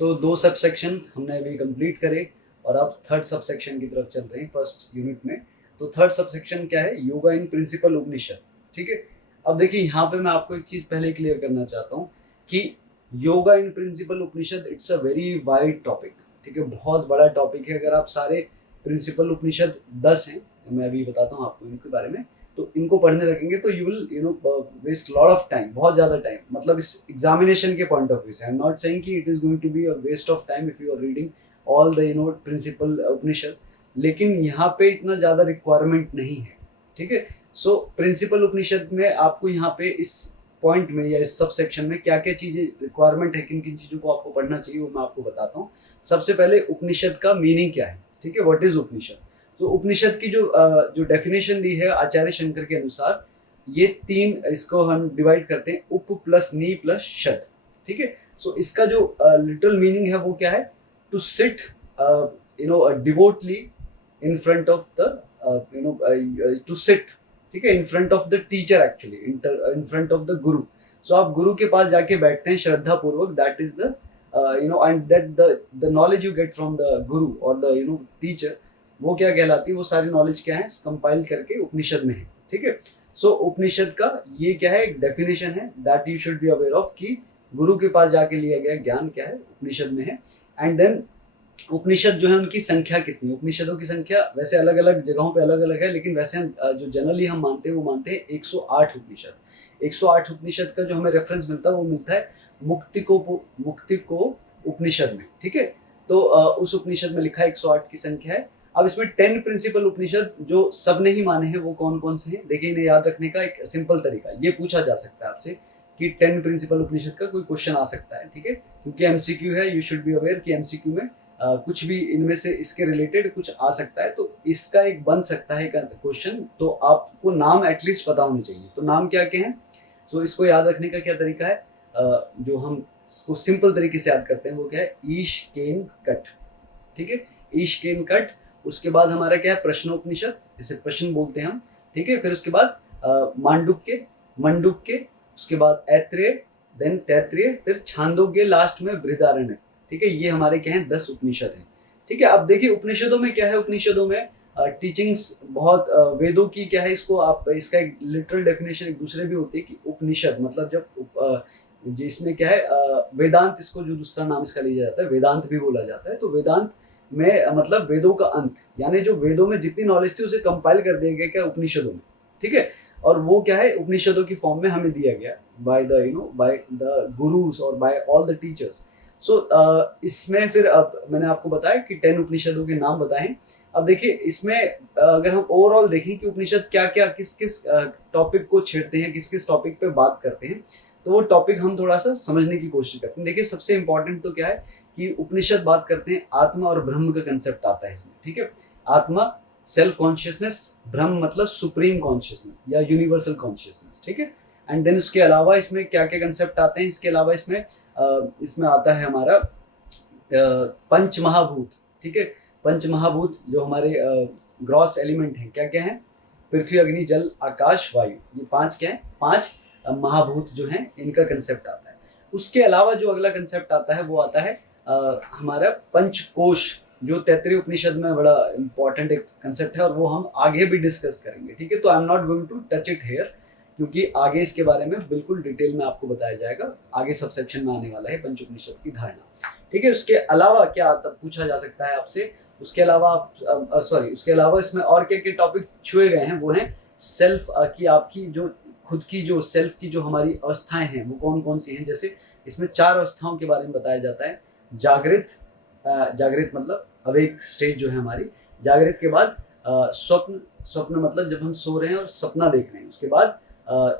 तो 2 सबसेक्शन हमने अभी कंप्लीट करे और अब थर्ड सबसेक्शन की तरफ चल रहे हैं फर्स्ट यूनिट में। तो थर्ड सबसेक्शन क्या है? योगा इन प्रिंसिपल उपनिषद। ठीक है, अब देखिए यहाँ पे मैं आपको एक चीज पहले क्लियर करना चाहता हूँ कि yoga in principle Upanishad it's a very wide topic. ठीक है, बहुत बड़ा टॉपिक है। अगर आप सारे प्रिंसिपल उपनिषद 10 हैं, मैं अभी बताता हूँ आपको इनके बारे में, तो इनको पढ़ने लगेंगे तो you will waste lot of time, बहुत ज़्यादा टाइम, मतलब इस एग्जामिनेशन के पॉइंट ऑफ व्यू से। आई एम नॉट सेइंग कि it is going to be a waste of time if you are reading all the principal Upanishad, लेकिन यहाँ पे इतना ज़्यादा रिक्वायरमेंट नहीं है। ठीक है, सो प्रिंसिपल उपनिषद में आपको यहाँ पे इस पॉइंट में या इस सब सेक्शन में क्या क्या चीज़ें रिक्वायरमेंट है, किन किन चीज़ों को आपको पढ़ना चाहिए, वो मैं आपको बताता हूँ। सबसे पहले उपनिषद का मीनिंग क्या है। ठीक है, व्हाट इज उपनिषद? तो उपनिषद की जो डेफिनेशन दी है आचार्य शंकर के अनुसार, ये 3, इसको हम डिवाइड करते हैं उप प्लस नी प्लस शद। ठीक है, सो इसका जो लिटरल मीनिंग है वो क्या है? To sit devotedly in front of the to sit, ठीक है, in front of the teacher, actually in front of the guru. So आप गुरु के पास जाके बैठते हैं श्रद्धा पूर्वक, that is the end that the knowledge you get from the गुरु और the teacher, वो क्या कहलाती है? वो सारी नॉलेज क्या है? कंपाइल करके उपनिषद में है। ठीक है, सो उपनिषद का ये क्या है? एक डेफिनेशन है that you should be aware of कि गुरु के पास जाके लिया गया ज्ञान क्या है? उपनिषद में है। एंड देन उपनिषद जो है उनकी संख्या कितनी? उपनिषदों की संख्या वैसे अलग अलग जगहों पे अलग अलग है, लेकिन वैसे हम जो जनरली हम मानते हैं वो मानते हैं 108 उपनिषद। 108 उपनिषद का जो हमें रेफरेंस मिलता है वो मिलता है मुक्ति को उपनिषद में। ठीक है, तो उस उपनिषद में लिखा है 108 की संख्या है। अब इसमें 10 प्रिंसिपल उपनिषद जो सबने ही माने हैं वो कौन कौन से हैं? देखिए, इन्हें याद रखने का एक सिंपल तरीका, ये पूछा जा सकता है आपसे कि 10 प्रिंसिपल उपनिषद का कोई क्वेश्चन आ सकता है। ठीक है, क्योंकि एमसीक्यू है, यू शुड बी अवेयर कि एमसीक्यू में कुछ भी इनमें से इसके रिलेटेड कुछ आ सकता है, तो इसका एक बन सकता है क्वेश्चन, तो आपको नाम एटलीस्ट पता होने चाहिए। तो नाम क्या क्या है? सो इसको याद रखने का क्या तरीका है? जो हम इसको सिंपल तरीके से याद करते हैं वो क्या है? ईश केन कट। ठीक है, ईश केन कट। उसके बाद हमारा क्या है? प्रश्नोपनिषद, जिसे प्रश्न बोलते हैं हम। ठीक है, फिर उसके बाद मंडुक्य, उसके बाद ऐत्रेय, देन तैत्रेय, फिर छांदोग्य, लास्ट में बृहदारण्यक। ठीक है, ये हमारे क्या है? 10 उपनिषद हैं। ठीक है, अब देखिए उपनिषदों में क्या है? उपनिषदों में टीचिंग्स बहुत वेदों की क्या है, इसको आप इसका एक लिटरल डेफिनेशन एक दूसरे भी होती है कि उपनिषद मतलब जब जिसमें क्या है वेदांत, इसको जो दूसरा नाम इसका लिया जाता है वेदांत भी बोला जाता है। तो वेदांत में मतलब वेदों का अंत, यानी जो वेदों में जितनी नॉलेज थी उसे कंपाइल कर दिया गया क्या? उपनिषदों में। ठीक है, और वो क्या है? उपनिषदों की फॉर्म में हमें दिया गया बाय द गुरुज और बाय ऑल द टीचर्स। सो इसमें फिर अब मैंने आपको बताया कि 10 उपनिषदों के नाम बताएं। अब देखिए इसमें अगर हम ओवरऑल देखें कि उपनिषद क्या क्या किस किस टॉपिक को छेड़ते हैं, किस किस टॉपिक पे बात करते हैं, तो वो टॉपिक हम थोड़ा सा समझने की कोशिश करते हैं। देखिए सबसे इंपॉर्टेंट तो क्या है कि उपनिषद बात करते हैं आत्मा और ब्रह्म का कंसेप्ट आता है इसमें। ठीक है, आत्मा सेल्फ कॉन्शियसनेस, ब्रह्म मतलब सुप्रीम कॉन्शियसनेस या यूनिवर्सल कॉन्शियसनेस। ठीक है, एंड देन उसके अलावा इसमें क्या क्या कंसेप्ट आते हैं? इसके अलावा इसमें आता है हमारा पंच महाभूत। ठीक है, पंच महाभूत जो हमारे ग्रॉस एलिमेंट हैं, क्या क्या हैं? पृथ्वी, अग्नि, जल, आकाश, वायु, ये 5 क्या है? 5 महाभूत जो हैं, इनका कंसेप्ट आता है। उसके अलावा जो अगला कंसेप्ट आता है वो आता है हमारा पंचकोश, जो तैत्तरीय उपनिषद में बड़ा इंपॉर्टेंट एक कंसेप्ट है और वो हम आगे भी डिस्कस करेंगे। ठीक है, तो I am not going to touch it here, क्योंकि आगे इसके बारे में बिल्कुल डिटेल में आपको बताया जाएगा, आगे सब सेक्शन में आने वाला है पंच उपनिषद की धारणा। ठीक है, उसके अलावा क्या पूछा जा सकता है आपसे? उसके अलावा उसके अलावा इसमें और क्या क्या टॉपिक छुए गए हैं? वो हैं सेल्फ की, आपकी जो खुद की जो सेल्फ की जो हमारी अवस्थाएं हैं वो कौन कौन सी हैं। जैसे इसमें 4 अवस्थाओं के बारे में बताया जाता है। जागृत मतलब अवेक स्टेज जो है हमारी। जागृत के बाद स्वप्न मतलब जब हम सो रहे हैं और सपना देख रहे हैं। उसके बाद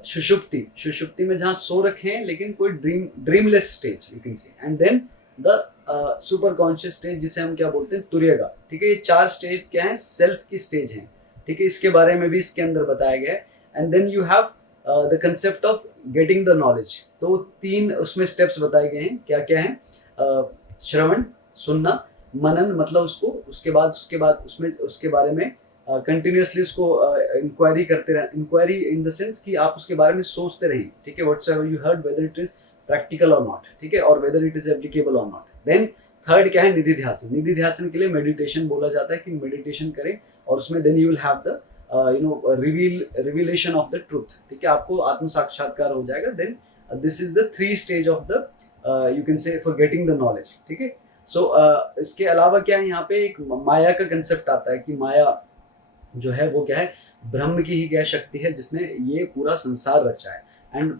सुषुप्ति में जहाँ सो रखे हैं लेकिन कोई dreamless stage you can say. And then the super conscious stage, जिसे हम क्या बोलते हैं? तुर्यगा। ठीक है, ये 4 स्टेज क्या है? सेल्फ की स्टेज हैं। ठीक है, इसके बारे में भी इसके अंदर बताया गया है। And then you have the concept of getting the knowledge. तो 3 उसमें स्टेप्स बताए गए हैं। क्या क्या है? श्रवण, सुनना, मनन मतलब उसके बाद उसमें उसके बारे में कंटिन्यूसली उसको इंक्वायरी करते रहे। इंक्वायरी इन द सेंस कि आप उसके बारे में सोचते रहें। ठीक है, whatsoever you heard whether it is practical और नॉट। ठीक है, और वेदर इट इज एप्लीकेबल और नॉट, देन थर्ड क्या है, निधि ध्यासन। निधि ध्यासन के लिए मेडिटेशन बोला जाता है कि मेडिटेशन करें और उसमें then you will have the revelation of the truth, ठीक है, आपको आत्म साक्षात्कार हो जाएगा। Then this is the 3 stage of the you can say for getting the knowledge, ठीक है। सो इसके अलावा क्या है, यहाँ पे एक माया का कंसेप्ट आता है कि माया जो है वो क्या है, ब्रह्म की ही क्या शक्ति है जिसने ये पूरा संसार रचा है। एंड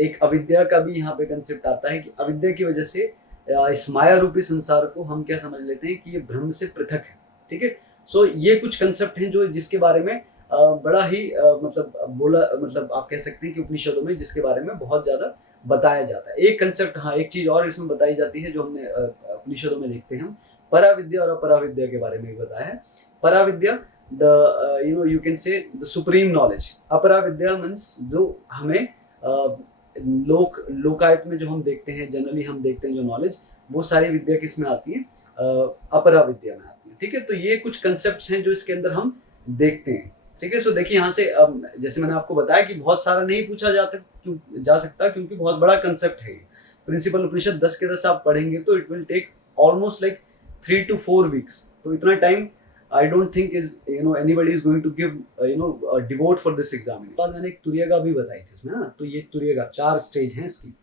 एक अविद्या का भी यहाँ पे कंसेप्ट आता है कि अविद्या की वजह से इस माया रूपी संसार को हम क्या समझ लेते हैं कि ये ब्रह्म से पृथक है, ठीक है। सो ये कुछ कंसेप्ट हैं जो जिसके बारे में बड़ा ही मतलब आप कह सकते हैं कि उपनिषदों में जिसके बारे में बहुत ज्यादा बताया जाता है। एक कंसेप्ट, हाँ एक चीज और इसमें बताई जाती है जो हमने उपनिषदों में देखते हैं हम, पराविद्या और अपराविद्या के बारे में भी बताया है। पराविद्या the you can say the supreme knowledge. अपराविद्या मीन्स जो हमें लोकायत में जो हम देखते हैं, जनरली हम देखते हैं जो नॉलेज, वो सारी विद्या किस में आती है, अपराविद्या में आती है, ठीक है। तो ये कुछ कंसेप्ट्स हैं जो इसके अंदर हम देखते हैं, ठीक है। सो देखिए यहाँ से जैसे मैंने आपको बताया कि बहुत सारा नहीं पूछा जा सकता क्योंकि बहुत बड़ा कंसेप्ट है। प्रिंसिपल उपनिषद 10 के 10 आप पढ़ेंगे तो it will take almost like 3 to 4 weeks. तो इतना time I don't think is anybody is going to give devote for this exam. बाद मैंने एक तुर्यगा भी बताई थी इसमें ना, तो ये तुर्यगा 4 स्टेज हैं इसकी।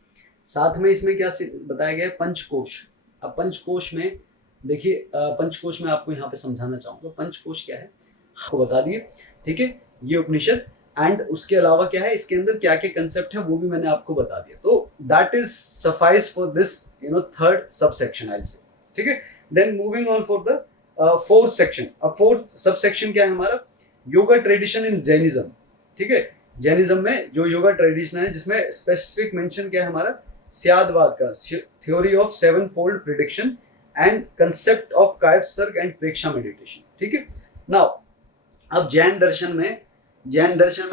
साथ में इसमें क्या बताया गया है, पंचकोश। अब पंचकोश में देखिए, पंचकोश में आपको यहाँ पे समझाना चाहूंगा पंचकोश क्या है, आपको बता दिए, ठीक है, ये उपनिषद। एंड उसके अलावा क्या है, इसके अंदर क्या क्या कंसेप्ट है वो भी मैंने आपको बता दिया। तो that is suffice for this third subsection I say, ठीक है। Then moving on for the fourth section. अब फोर्थ सबसेक्शन क्या है हमारा, योगा ट्रेडिशन इन जैनिज्म, ठीक है। जैनिज्म में जो योगा ट्रेडिशन है जिसमें स्पेसिफिक मेंशन क्या है हमारा, स्यादवाद का, theory of 7 fold prediction and concept of कायत्सर्ग एंड प्रेक्षा मेडिटेशन, ठीक है। नाउ अब जैन दर्शन में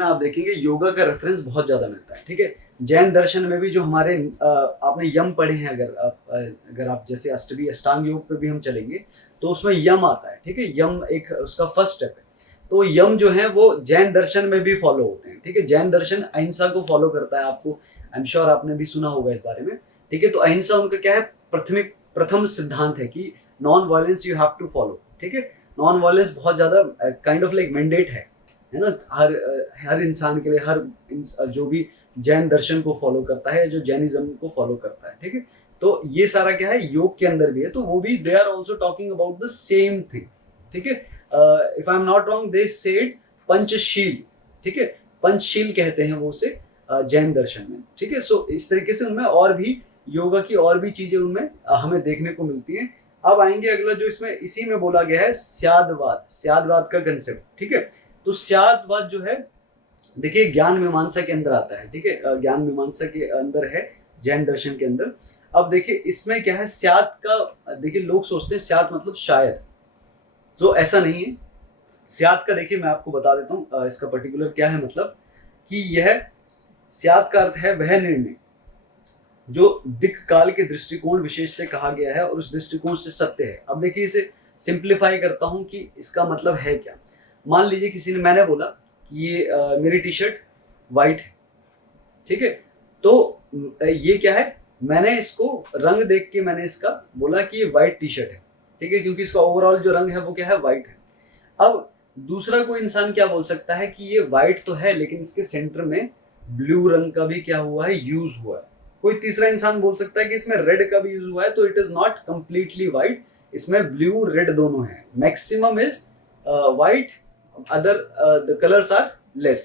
आप देखेंगे योगा का रेफरेंस बहुत ज्यादा मिलता है, ठीक है। जैन दर्शन में भी जो हमारे आपने यम पढ़े हैं, अगर आप जैसे अष्टांग योग पे भी हम चलेंगे तो उसमें यम आता है, ठीक है। यम एक उसका फर्स्ट स्टेप है। तो यम जो है वो जैन दर्शन में भी फॉलो होते हैं, ठीक है। जैन दर्शन अहिंसा को फॉलो करता है, आपको आई एम श्योर आपने भी सुना होगा इस बारे में, ठीक है। तो अहिंसा उनका क्या है, प्रथम सिद्धांत है कि non violence you have to follow, ठीक है। नॉन वायलेंस बहुत ज्यादा काइंड ऑफ लाइक मैंडेट है ना, हर इंसान के लिए, हर जो भी जैन दर्शन को फॉलो करता है, जो जैनिज्म को फॉलो करता है, ठीक है। तो ये सारा क्या है योग के अंदर भी है, तो वो भी they are also talking about the same thing, ठीक है। If I am not wrong they said Panchsheel, ठीक है, पंचशील कहते हैं वो उसे जैन दर्शन में, ठीक है। सो इस तरीके से उनमें और भी योगा की और भी चीजें उनमें हमें देखने को मिलती है। अब आएंगे अगला जो इसमें इसी में बोला गया है, स्यादवाद का कंसेप्ट, ठीक है। तो स्यादवाद जो है देखिए ज्ञान मीमांसा के अंदर आता है, ठीक है, ज्ञान मीमांसा के अंदर है जैन दर्शन के अंदर। अब देखिए इसमें क्या है, स्याद का देखिए लोग सोचते हैं स्याद मतलब शायद, तो ऐसा नहीं है। स्याद का देखिए मैं आपको बता देता हूँ इसका पर्टिकुलर क्या है, मतलब कि यह स्याद का अर्थ है वह निर्णय जो दिक् काल के दृष्टिकोण विशेष से कहा गया है और उस दृष्टिकोण से सत्य है। अब देखिए इसे सिंप्लीफाई करता हूं कि इसका मतलब है क्या। मान लीजिए किसी ने, मैंने बोला कि ये मेरी टी शर्ट वाइट है, ठीक है। तो ये क्या है, मैंने इसको रंग देख के मैंने इसका बोला कि ये वाइट टी शर्ट है, ठीक है, क्योंकि इसका ओवरऑल जो रंग है वो क्या है, वाइट है। अब दूसरा कोई इंसान क्या बोल सकता है कि ये वाइट तो है लेकिन इसके सेंटर में ब्लू रंग का भी क्या हुआ है, यूज हुआ है। कोई तीसरा इंसान बोल सकता है कि इसमें रेड का भी यूज हुआ है, तो it is not completely white, इसमें ब्लू रेड दोनों है, maximum is white, other the colours are less,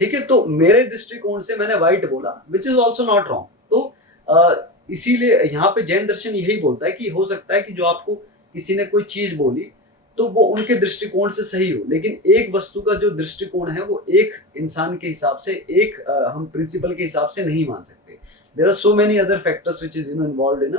ठीक है। तो मेरे दृष्टिकोण से मैंने व्हाइट बोला, which is also not wrong. तो इसीलिए यहाँ पे जैन दर्शन यही बोलता है कि हो सकता है कि जो आपको किसी ने कोई चीज बोली तो वो उनके दृष्टिकोण से सही हो, लेकिन एक वस्तु का जो दृष्टिकोण है वो एक इंसान के हिसाब से, एक हम प्रिंसिपल के हिसाब से नहीं मान सकते। There are so many other factors which is involved in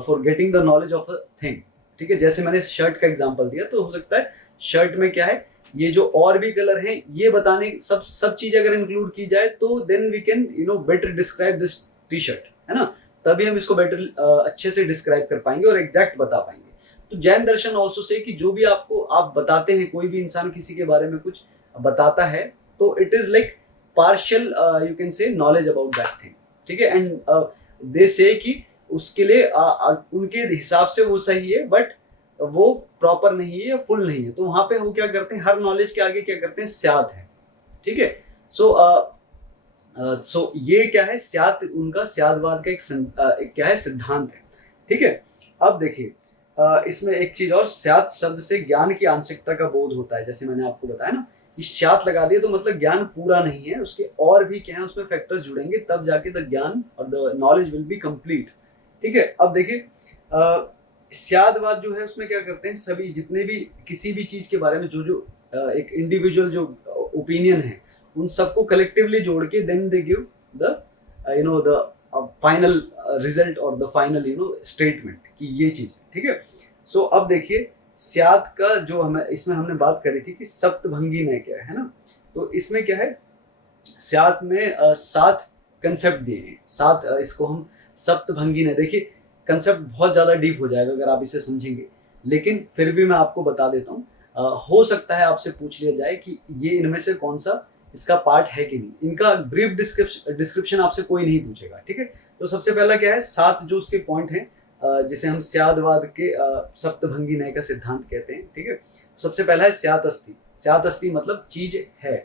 for getting the knowledge of a thing, ठीक है। जैसे मैंने शर्ट का एग्जांपल दिया, तो हो सकता है शर्ट में क्या है, ये जो और भी कलर हैं ये बताने सब चीजें अगर इंक्लूड की जाए तो then we can better describe this T shirt, है ना, तभी हम इसको बेटर अच्छे से डिस्क्राइब कर पाएंगे और एग्जैक्ट बता पाएंगे। तो जैन दर्शन ऑल्सो से कि जो भी आपको आप बताते हैं, कोई भी इंसान किसी के बारे में कुछ बताता है तो it is like partial you can से नॉलेज अबाउट दैट थिंग, ठीक है। एंड दे से कि उसके लिए उनके हिसाब से वो सही है, बट वो प्रॉपर नहीं है या फुल नहीं है। तो वहां पे वो क्या करते हैं, हर नॉलेज के आगे क्या करते हैं, स्यात है। ठीक है। सो ये क्या है, स्यात उनका स्यादवाद का एक क्या है, सिद्धांत है। ठीक है। अब देखिए इसमें एक चीज और, स्यात शब्द से ज्ञान की आंशिकता का बोध होता है। जैसे मैंने आपको बताया ना कि स्यात लगा दिए तो मतलब ज्ञान पूरा नहीं है, उसके और भी क्या है, उसमें फैक्टर्स जुड़ेंगे, तब जाके द ज्ञान और the knowledge will be complete. ठीक है। अब देखिए स्यादवाद जो है उसमें क्या करते हैं, सभी जितने भी किसी भी चीज के बारे में जो जो एक इंडिविजुअल जो ओपिनियन है, उन सबको कलेक्टिवली जोड़ के then they give the the final result और द फाइनल स्टेटमेंट कि ये चीज। ठीक है। सो अब देखिए स्यात का जो हमें इसमें हमने बात करी थी कि सप्तभंगी ने क्या है ना, तो इसमें क्या है, स्यात में 7 कंसेप्ट दिए हैं, 7 इसको हम सप्तभंगी ने, देखिए कंसेप्ट बहुत ज़्यादा डीप हो जाएगा अगर आप इसे समझेंगे, लेकिन फिर भी मैं आपको बता देता हूँ। हो सकता है आपसे पूछ लिया जाए कि ये इनमें से कौन सा इसका पार्ट है कि नहीं। इनका ब्रीफ डिस्क्रिप्शन आपसे कोई नहीं पूछेगा। ठीक है। तो सबसे पहला क्या है, 7 जो उसके पॉइंट हैं जिसे हम स्यादवाद के सप्तभंगी न्याय का सिद्धांत कहते हैं। ठीक है। सबसे पहला है स्यात अस्ति। स्यात अस्ति मतलब चीज है।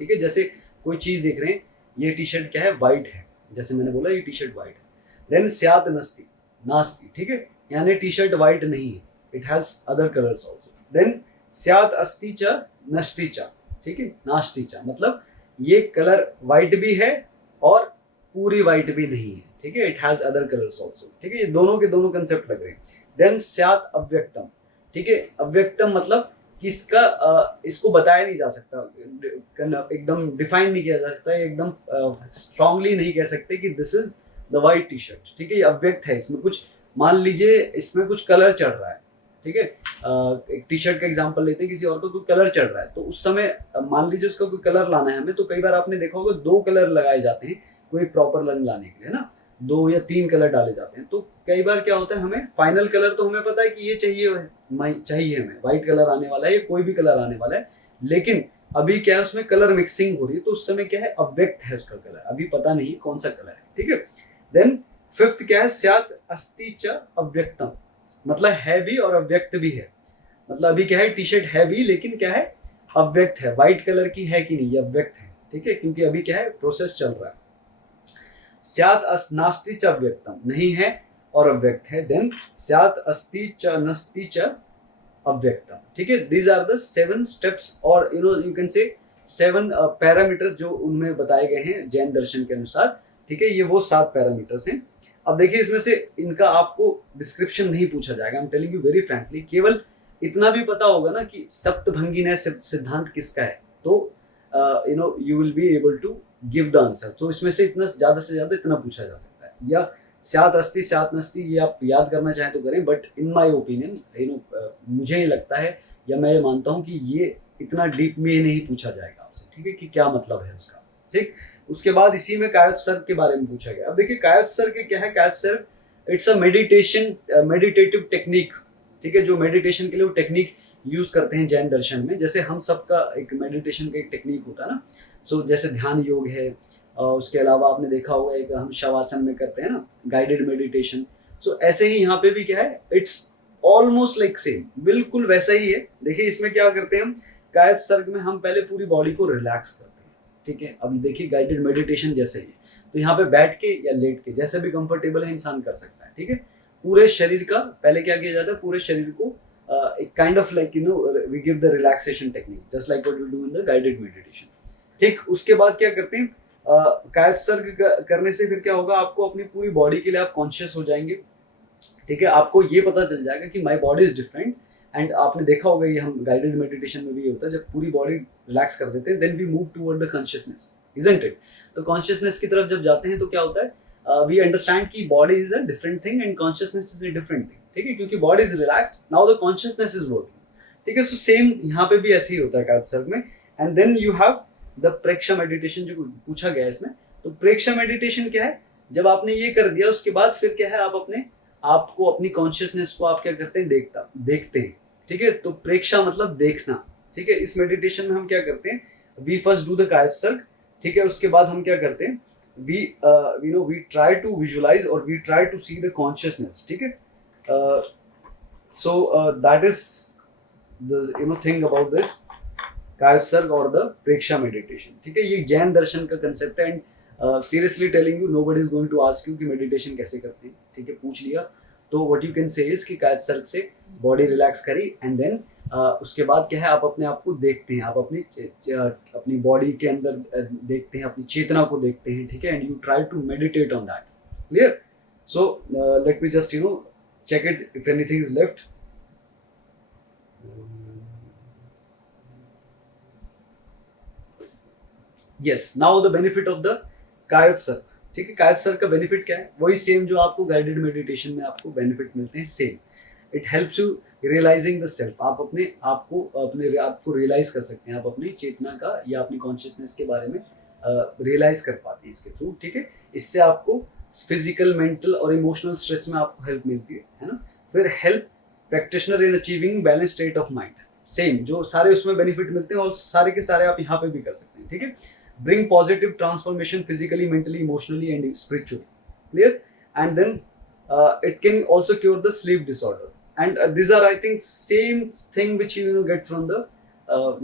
ठीक है। जैसे कोई चीज देख रहे हैं, ये टी शर्ट क्या है, व्हाइट है, जैसे मैंने बोला ये टी शर्ट व्हाइट है। देन स्यात नस्ति, नास्ति। ठीक है। यानी टी शर्ट व्हाइट नहीं है, it has other colours also. Then स्यात अस्ति च नस्ति च। ठीक है। नास्ति च मतलब ये कलर व्हाइट भी है और पूरी व्हाइट भी नहीं है। ठीक है। It has other colours also. ठीक है। ये दोनों के दोनों कंसेप्ट लग रहे हैं। देन स्यात अव्यक्तम। ठीक है। अव्यक्तम मतलब कि इसको बताया नहीं जा सकता, एकदम डिफाइन नहीं किया जा सकता, एकदम स्ट्रांगली नहीं कह सकते कि this is the white T shirt. ठीक है। ये अव्यक्त है, इसमें कुछ मान लीजिए इसमें कुछ कलर चढ़ रहा है। ठीक है। एक टी शर्ट का एग्जांपल लेते हैं, किसी और को कोई कलर चढ़ रहा है, तो उस समय मान लीजिए उसका कोई कलर लाना है हमें, तो कई बार आपने देखा होगा 2 कलर लगाए जाते हैं कोई प्रॉपर रंग लाने के लिए ना, 2 या 3 कलर डाले जाते हैं। तो कई बार क्या होता है, हमें फाइनल कलर तो हमें पता है कि ये चाहिए हमें व्हाइट कलर आने वाला है या कोई भी कलर आने वाला है, लेकिन अभी क्या है उसमें कलर मिक्सिंग हो रही है, तो उस समय क्या है, अव्यक्त है उसका कलर, अभी पता नहीं कौन सा कलर है। ठीक है। देन 5th क्या है, स्यात अस्ति च अव्यक्तम मतलब है भी और अव्यक्त भी है। मतलब अभी क्या है, टी शर्ट है भी लेकिन क्या है, अव्यक्त है, व्हाइट कलर की है कि नहीं, ये अव्यक्त है। ठीक है। क्योंकि अभी क्या है, प्रोसेस चल रहा है। स्यात नास्ति च अव्यक्तम नहीं है और अव्यक्त है। देन स्यात अस्ति च नस्ति च अव्यक्तम। ठीक है। दीज आर द 7 स्टेप्स और यू कैन से 7 पैरामीटर्स जो उनमें बताए गए हैं जैन दर्शन के अनुसार। ठीक है। ये वो 7 पैरामीटर्स हैं। अब देखिए इसमें से इनका आपको डिस्क्रिप्शन नहीं पूछा जाएगा, I am telling you very frankly. केवल इतना भी पता होगा ना कि सप्तभंगी न्याय सिद्धांत किसका है, तो you will be able to give the answer. तो इसमें से इतना ज्यादा से ज्यादा इतना पूछा जा सकता है, या स्यात अस्ति स्यात नस्ति ये आप याद करना चाहें तो करें, बट इन माय ओपिनियन मुझे ये लगता है या मैं ये मानता हूँ कि ये इतना डीप में नहीं पूछा जाएगा आपसे। ठीक है। कि क्या मतलब है उसका। ठीक। उसके बाद इसी में कायोत्सर्ग के बारे में पूछा गया। अब देखिए कायोत्सर्ग क्या है, कायोत्सर्ग इट्स अ मेडिटेटिव टेक्निक। ठीक है। जो मेडिटेशन के लिए वो टेक्निक यूज करते हैं जैन दर्शन में, जैसे हम सबका एक मेडिटेशन का एक टेक्निक होता है ना। सो जैसे ध्यान योग है, उसके अलावा आपने देखा होगा एक हम शवासन में करते हैं ना, गाइडेड मेडिटेशन। सो ऐसे ही यहाँ पे भी क्या है, इट्स ऑलमोस्ट लाइक सेम, बिल्कुल वैसा ही है। देखिए इसमें क्या करते हैं हम, कायोत्सर्ग में हम पहले पूरी बॉडी को रिलैक्स करते हैं। ठीक है। अब देखिए गाइडेड मेडिटेशन जैसे ही है, तो यहाँ पे बैठ के या लेट के जैसे भी कंफर्टेबल है इंसान कर सकता है। ठीक है। पूरे शरीर का पहले क्या किया जाता है, पूरे शरीर को एक kind of like we give the relaxation technique just like what we do in the guided meditation. ठीक। उसके बाद क्या करते हैं, कायोत्सर्ग करने से फिर क्या होगा, आपको अपनी पूरी बॉडी के लिए आप कॉन्शियस हो जाएंगे। ठीक है। आपको ये पता चल जाएगा कि my body is different. And आपने देखा होगा ये हम गाइडेड मेडिटेशन में भी ये होता है, जब पूरी बॉडी रिलैक्स कर देते हैं then we move toward the consciousness, isn't. तो कॉन्शियसनेस की तरफ जब जाते हैं तो क्या होता है, वी अंडरस्टैंड कि body is a different thing and consciousness is a different thing. ठीक है। क्योंकि body is relaxed, now the consciousness is working. ठीक है। सो सेम यहाँ पे भी ऐसे ही होता है कायोत्सर्ग में। And then you have the Preksha meditation जो पूछा गया है इसमें। तो प्रेक्षा मेडिटेशन क्या है, जब आपने ये कर दिया उसके बाद फिर क्या है, आपको अपनी कॉन्शियसनेस को आप क्या करते हैं, देखते हैं। ठीक है। तो प्रेक्षा मतलब देखना। ठीक है। इस मेडिटेशन में हम क्या करते हैं, वी फर्स्ट डू द कायोत्सर्ग। ठीक है। उसके बाद हम क्या करते हैं, we try to visualize or we try to see the consciousness. ठीक है, that is the thing about this कायोत्सर्ग और द प्रेक्षा मेडिटेशन. ठीक है, ये जैन दर्शन का कंसेप्ट है. And seriously telling you, nobody is going to ask you कि मेडिटेशन कैसे करते हैं. ठीक है, पूछ लिया तो what you can say is कि कायोत्सर्ग से बॉडी रिलैक्स करी एंड देन उसके बाद क्या है, आप अपने आप को देखते हैं, आप अपनी बॉडी के अंदर देखते हैं, अपनी चेतना को देखते हैं. ठीक है, and you try to meditate on that. Clear? So let me just check it if anything is left. Yes, now the benefit of the कायोत्सर्ग. ठीक है, कायोत्सर्ग का बेनिफिट क्या है? वही सेम जो आपको गाइडेड मेडिटेशन में आपको बेनिफिट मिलते हैं, same. It helps you realizing the self. आप अपने आपको रियलाइज कर सकते हैं, आप अपनी चेतना का या अपनी कॉन्शियसनेस के बारे में रियलाइज कर पाते हैं इसके थ्रू. ठीक है, इससे आपको फिजिकल, मेंटल और इमोशनल स्ट्रेस में आपको हेल्प मिलती है ना. फिर help practitioner in achieving balance state of mind. Same जो सारे उसमें बेनिफिट मिलते हैं और सारे के सारे आप यहाँ पे भी कर सकते हैं. ठीक है, bring positive transformation physically, mentally, emotionally and spiritually. Clear? And then it can also cure the sleep disorder. And these are I think same thing which you get from the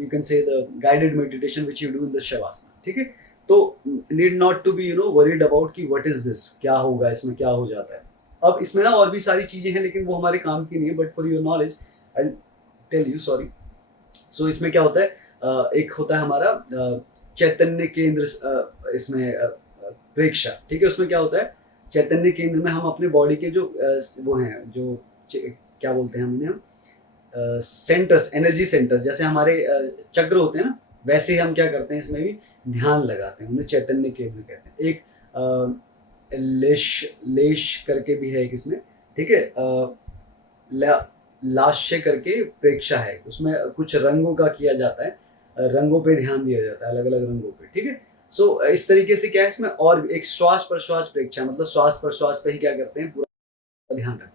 you can say the guided meditation which you do in the shavasana. ठीक है, तो need not to be worried about कि what is this, क्या होगा इसमें, क्या हो जाता है. अब इसमें ना और भी सारी चीजें हैं लेकिन वो हमारे काम की नहीं है, but for your knowledge I tell you. Sorry. So इसमें क्या होता है, एक होता है हमारा चैतन्य केंद्र, इसमें प्रेक्षा. ठीक है, उसमें क्या होता है, चैतन्य केंद्र में हम अपने बॉडी के जो वो हैं, जो क्या बोलते हैं हम सेंटर्स, एनर्जी सेंटर्स, जैसे हमारे चक्र होते हैं ना, वैसे हम क्या करते हैं, इसमें भी ध्यान लगाते हैं. उन्हें चैतन्य केंद्र कहते हैं. एक लेश करके भी है एक इसमें. ठीक है, लाश्य करके प्रेक्षा है, उसमें कुछ रंगों का किया जाता है, रंगों पे ध्यान दिया जाता है, अलग अलग रंगों पे. ठीक है, सो इस तरीके से क्या है इसमें, और एक श्वास प्रश्वास प्रेक्षा, मतलब श्वास प्रश्वास पे ही क्या करते हैं, पूरा ध्यान रखते हैं.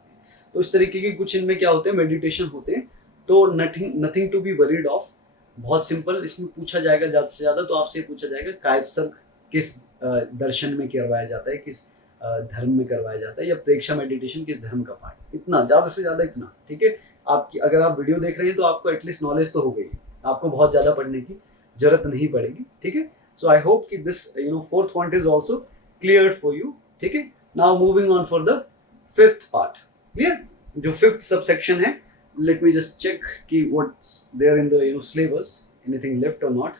तो इस तरीके की कुछ इनमें क्या होते हैं, मेडिटेशन होते हैं. तो nothing to be worried of. बहुत सिंपल. इसमें पूछा जाएगा ज़्यादा से ज़्यादा, तो आपसे पूछा जाएगा कायोत्सर्ग किस दर्शन में करवाया जाता है, किस धर्म में करवाया जाता है, या प्रेक्षा मेडिटेशन किस धर्म का पार्ट. इतना, ज़्यादा से ज़्यादा इतना. ठीक है, आपकी अगर आप वीडियो देख रहे हैं तो आपको एटलीस्ट नॉलेज तो हो गई है, आपको बहुत ज़्यादा पढ़ने की जरूरत नहीं पड़ेगी. ठीक है, सो आई होप कि this fourth point is also clear for you. ठीक है, now moving on for the fifth part. Clear? जो फिफ्थ सबसेक्शन है, let me just check कि what's there in the syllabus, anything left or not.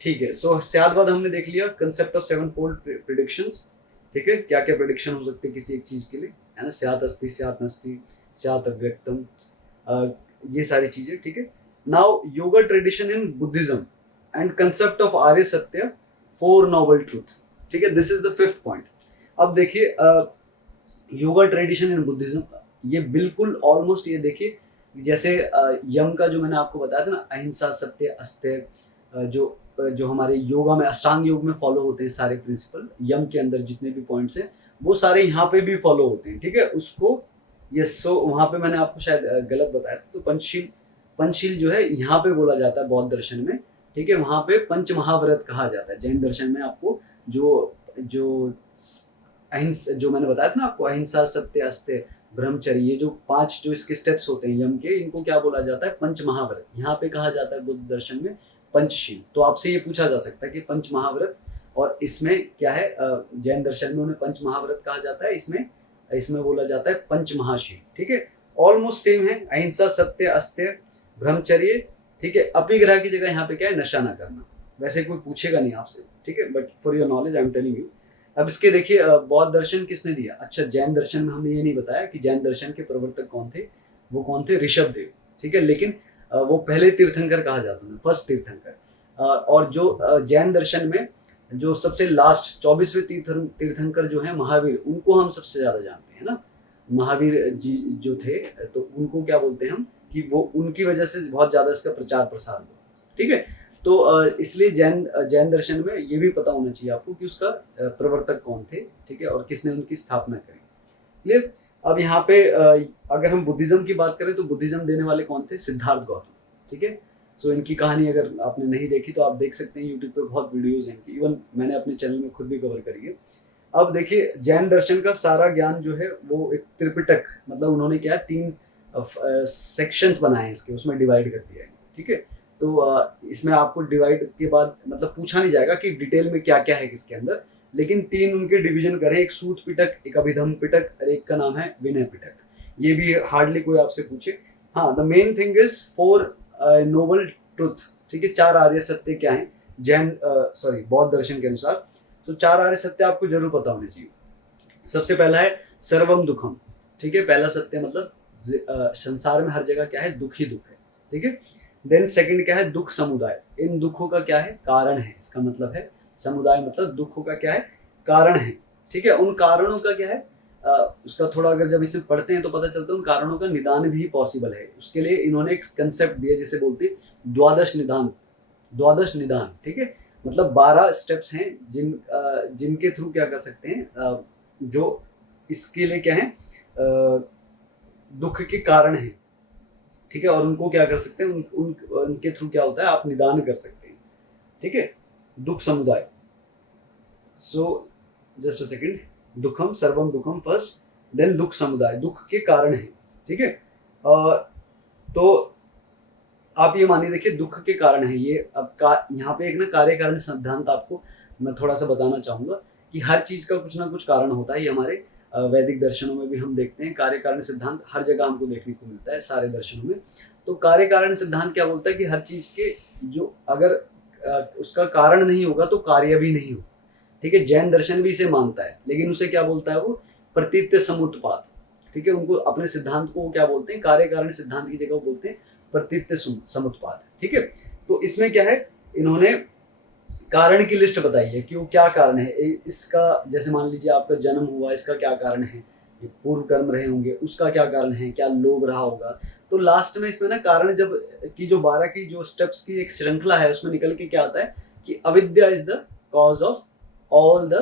ठीक है, सो स्यादवाद हमने देख लिया, कंसेप्ट ऑफ 7-fold प्रेडिक्शंस. ठीक है, क्या क्या प्रेडिक्शन हो सकते हैं किसी एक चीज के लिए, है ना. स्यात् अस्ति, स्यात् नस्ति, स्यात् अव्यक्तम, ये सारी चीजें. ठीक है, now yoga tradition in Buddhism and concept of आर्य सत्य, 4 नोबल ट्रूथ. ठीक है, this is the fifth point. अब देखिए, योगा ट्रेडिशन इन बुद्धिज्म, ये बिल्कुल ऑलमोस्ट, ये देखिए जैसे यम का जो मैंने आपको बताया था ना, अहिंसा, सत्य, अस्तेय, जो हमारे योगा में, अष्टांग योग में फॉलो होते हैं सारे प्रिंसिपल, यम के अंदर जितने भी पॉइंट्स हैं वो सारे यहाँ पे भी फॉलो होते हैं. ठीक है, उसको ये वहाँ पे मैंने आपको शायद गलत बताया था. तो पंचशील जो है यहाँ पे बोला जाता है बौद्ध दर्शन में. ठीक है, वहाँ पे पंच महाव्रत कहा जाता है. जैन दर्शन में आपको जो अहिंसा, जो मैंने बताया था ना आपको, अहिंसा, सत्य, अस्तेय, ब्रह्मचर्य, ये जो 5 जो इसके स्टेप्स होते हैं यम के, इनको क्या बोला जाता है, पंच महाव्रत. यहाँ पे कहा जाता है बुद्ध दर्शन में पंचशील. तो आपसे ये पूछा जा सकता है कि पंच महाव्रत, और इसमें क्या है, जैन दर्शन में उन्हें पंच महाव्रत कहा जाता है, इसमें बोला जाता है पंच महाशील. ठीक है, ऑलमोस्ट सेम है, अहिंसा, सत्य, अस्तेय, ब्रह्मचर्य. ठीक है, अपिग्रह की जगह यहाँ पे क्या है, नशा ना करना. वैसे कोई पूछेगा नहीं आपसे. ठीक है, but for your knowledge I am telling you. अब इसके देखिए, बौद्ध दर्शन किसने दिया. अच्छा, जैन दर्शन में हमने ये नहीं बताया कि जैन दर्शन के प्रवर्तक कौन थे. वो कौन थे, ऋषभ देव. ठीक है, लेकिन वो पहले तीर्थंकर कहा जाता है, फर्स्ट तीर्थंकर. और जो जैन दर्शन में जो सबसे लास्ट 24वें तीर्थंकर जो है महावीर, उनको हम सबसे ज्यादा जानते हैं ना. महावीर जी जो थे, तो उनको क्या बोलते हैं हम, कि वो उनकी वजह से बहुत ज्यादा इसका प्रचार प्रसार हुआ. ठीक है, तो इसलिए जैन दर्शन में ये भी पता होना चाहिए आपको कि उसका प्रवर्तक कौन थे. ठीक है, और किसने उनकी स्थापना करी. क्लियर? अब यहाँ पे अगर हम बुद्धिज्म की बात करें तो बुद्धिज्म देने वाले कौन थे, सिद्धार्थ गौतम. ठीक है, सो इनकी कहानी अगर आपने नहीं देखी तो आप देख सकते हैं, यूट्यूब पे बहुत वीडियोज़ हैं इनकी, इवन मैंने अपने चैनल में खुद भी कवर करी है। अब देखिए जैन दर्शन का सारा ज्ञान जो है वो एक त्रिपिटक, मतलब उन्होंने क्या है 3 सेक्शंस बनाए हैं इसके, उसमें डिवाइड कर दिया है, ठीक है। तो इसमें आपको डिवाइड के बाद मतलब पूछा नहीं जाएगा कि डिटेल में क्या क्या है किसके अंदर, लेकिन 3 उनके डिवीजन करे, एक सूत पिटक, एक अभिधम पिटक और एक का नाम है विनय पिटक। ये भी हार्डली कोई आपसे पूछे। हाँ, the main thing is 4 noble truth, ठीक है। 4 आर्य सत्य क्या है जैन सॉरी बौद्ध दर्शन के अनुसार। तो 4 आर्य सत्य आपको जरूर पता होने चाहिए। सबसे पहला है सर्वम दुखम, ठीक है। पहला सत्य मतलब संसार में हर जगह क्या है, दुख ही दुख है, ठीक है। देन सेकंड क्या है, दुख समुदाय, इन दुखों का क्या है, कारण है। इसका मतलब है समुदाय मतलब दुखों का क्या है, कारण है, ठीक है। उन कारणों का क्या है, उसका थोड़ा अगर जब इसे पढ़ते हैं तो पता चलता है उन कारणों का निदान भी पॉसिबल है। उसके लिए इन्होंने एक कंसेप्ट दिया जिसे बोलते हैं द्वादश निदान, द्वादश निदान, ठीक है। मतलब 12 स्टेप्स हैं जिनके थ्रू क्या कर सकते हैं, जो इसके लिए क्या है, दुख के कारण है, ठीक है। और उनको क्या कर सकते हैं, उनके थ्रू क्या होता है, आप निदान कर सकते हैं, ठीक है। दुख समुदाय, सो जस्ट अ सेकंड, दुखम सर्वम दुखम फर्स्ट, देन दुख समुदाय, दुख के कारण है, ठीक है। तो आप ये मानिए, देखिए दुख के कारण है ये। अब यहाँ पे एक ना कार्य कारण सिद्धांत आपको मैं थोड़ा सा बताना चाहूंगा कि हर चीज का कुछ ना कुछ कारण होता है। ये हमारे वैदिक दर्शनों में भी हम देखते हैं, कार्य कारण सिद्धांत हर जगह हमको देखने को मिलता है सारे दर्शनों में। तो कार्य कारण सिद्धांत क्या बोलता है कि हर चीज के जो अगर उसका कारण नहीं होगा तो कार्य भी नहीं होगा, ठीक है। जैन दर्शन भी इसे मानता है, लेकिन उसे क्या बोलता है वो, प्रतीत्य समुत्पाद, ठीक है। उनको अपने सिद्धांत को क्या बोलते हैं, कार्य कारण सिद्धांत की जगह बोलते हैं प्रतीत्य समुत्पाद, ठीक है। तो इसमें क्या है, इन्होंने कारण की लिस्ट बताई है कि वो क्या कारण है इसका। जैसे मान लीजिए आपका जन्म हुआ, इसका क्या कारण है, ये पूर्व कर्म रहे होंगे, उसका क्या कारण है, क्या लोभ रहा होगा। तो लास्ट में इसमें ना कारण जब की जो 12 की जो स्टेप्स की एक श्रृंखला है उसमें निकल के क्या आता है कि अविद्या is the cause of all the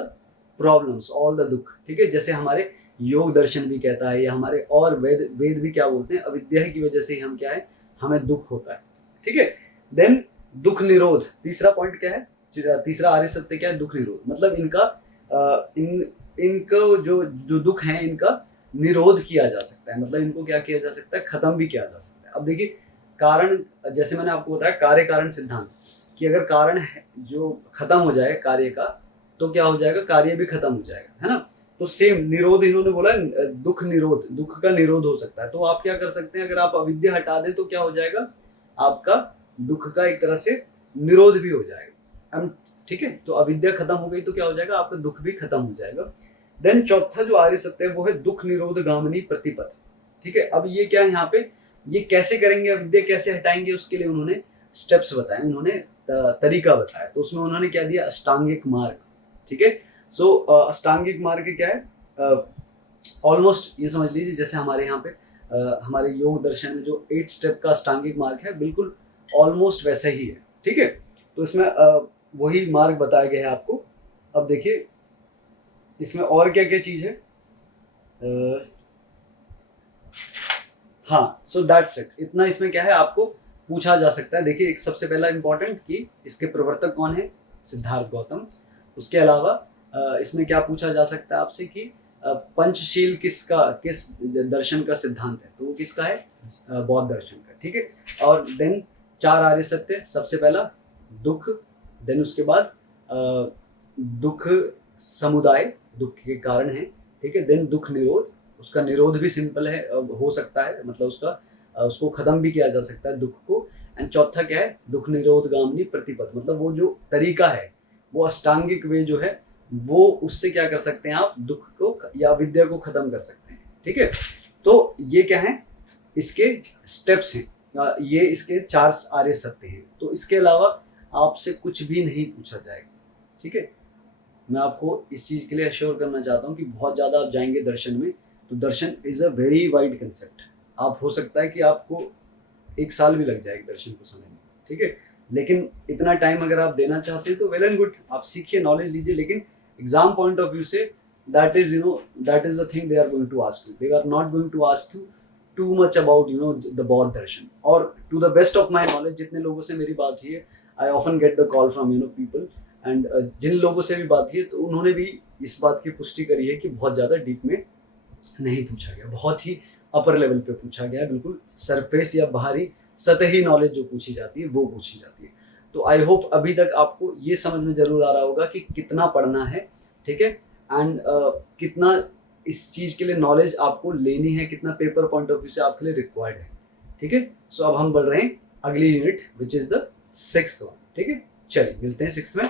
problems, all the दुख, ठीक है। जैसे हमारे योग दर्शन भी कहता है, या हमारे और वेद भी क्या बोलते हैं, अविद्या की वजह से ही हम क्या है, हमें दुख होता है, ठीक है। देन दुख निरोध, तीसरा पॉइंट क्या है, तीसरा आर्य सत्य क्या है, दुख निरोध। मतलब इनको जो दुख है इनका निरोध किया जा सकता है, मतलब इनको क्या किया जा सकता है, खत्म भी किया जा सकता है। अब देखिए कारण, जैसे मैंने आपको बताया कार्य कारण सिद्धांत, कि अगर कारण है जो खत्म हो जाए कार्य का तो क्या हो जाएगा, कार्य भी खत्म हो जाएगा, है ना। तो सेम निरोध इन्होंने बोला, दुख निरोध, दुख का निरोध हो सकता है। तो आप क्या कर सकते हैं, अगर आप अविद्या हटा दें तो क्या हो जाएगा, आपका दुख का एक तरह से निरोध भी हो जाएगा, ठीक है। तो अविद्या खत्म हो गई तो क्या हो जाएगा, आपका दुख भी खत्म हो जाएगा। देन चौथा जो आर्य सत्य है वो है दुख निरोध गामिनी प्रतिपद, ठीक है। अब ये क्या है यहाँ पे, ये कैसे करेंगे, अविद्या कैसे हटाएंगे, उसके लिए उन्होंने स्टेप्स बताए, उन्होंने तरीका बताया। तो उसमें उन्होंने क्या दिया, अष्टांगिक मार्ग, ठीक है। सो अष्टांगिक मार्ग क्या है, ऑलमोस्ट ये समझ लीजिए जैसे हमारे यहाँ पे हमारे योग दर्शन में जो 8 स्टेप का अष्टांगिक मार्ग है, बिल्कुल ऑलमोस्ट वैसा ही है, ठीक है। तो इसमें वही मार्ग बताया गया है आपको। अब देखिए इसमें और क्या क्या चीज है, हाँ, सो दैट्स इट, इतना इसमें क्या है आपको पूछा जा सकता है। देखिए एक सबसे पहला इंपॉर्टेंट कि इसके प्रवर्तक कौन है, सिद्धार्थ गौतम। उसके अलावा इसमें क्या पूछा जा सकता है आपसे कि पंचशील किस दर्शन का सिद्धांत है, तो वो किसका है, बौद्ध दर्शन का, ठीक है। और देन 4 आर्य सत्य, सबसे पहला दुख, देन उसके बाद दुख समुदाय, दुख के कारण है, ठीक है। देन दुख निरोध, उसका निरोध भी सिंपल है, हो सकता है, मतलब उसको खत्म भी किया जा सकता है दुख को। एंड चौथा क्या है, दुख निरोध गामिनी प्रतिपद, मतलब वो जो तरीका है, वो अष्टांगिक वे जो है, वो उससे क्या कर सकते हैं आप, दुख को या विद्या को खत्म कर सकते हैं, ठीक है। तो ये क्या है, इसके स्टेप्स हैं, ये इसके 4 आर्य सत्य हैं। तो इसके अलावा आपसे कुछ भी नहीं पूछा जाएगा, ठीक है। मैं आपको इस चीज के लिए अश्योर करना चाहता हूँ कि बहुत ज्यादा आप जाएंगे दर्शन में, तो दर्शन is a very wide concept. आप हो सकता है कि आपको 1 साल भी लग जाए दर्शन को समझने, ठीक है। लेकिन इतना टाइम अगर आप देना चाहते हैं तो वेल एंड गुड, आप सीखिए, नॉलेज लीजिए। लेकिन एग्जाम पॉइंट ऑफ व्यू से that is the thing they are going to ask you, they are not going to ask you too much about the Bauddha darshan or to the best of my knowledge जितने लोगों से मेरी बात हुई है, I often get the call from people, and जिन लोगों से भी बात हुई है तो उन्होंने भी इस बात की पुष्टि करी है कि बहुत ज़्यादा डीप में नहीं पूछा गया, बहुत ही अपर लेवल पे पूछा गया है, बिल्कुल सरफेस या बाहरी सतही नॉलेज जो पूछी जाती है वो पूछी जाती है। तो आई होप अभी तक आपको ये समझ में जरूर आ रहा होगा कि कितना पढ़ना है, ठीक है, एंड कितना इस चीज़ के लिए नॉलेज आपको लेनी है, कितना पेपर पॉइंट ऑफ व्यू से आपके लिए रिक्वायर्ड है, ठीक है। सो अब हम बढ़ रहे हैं अगली unit which is the 6th one, ठीक है। चलिए मिलते हैं 6th में।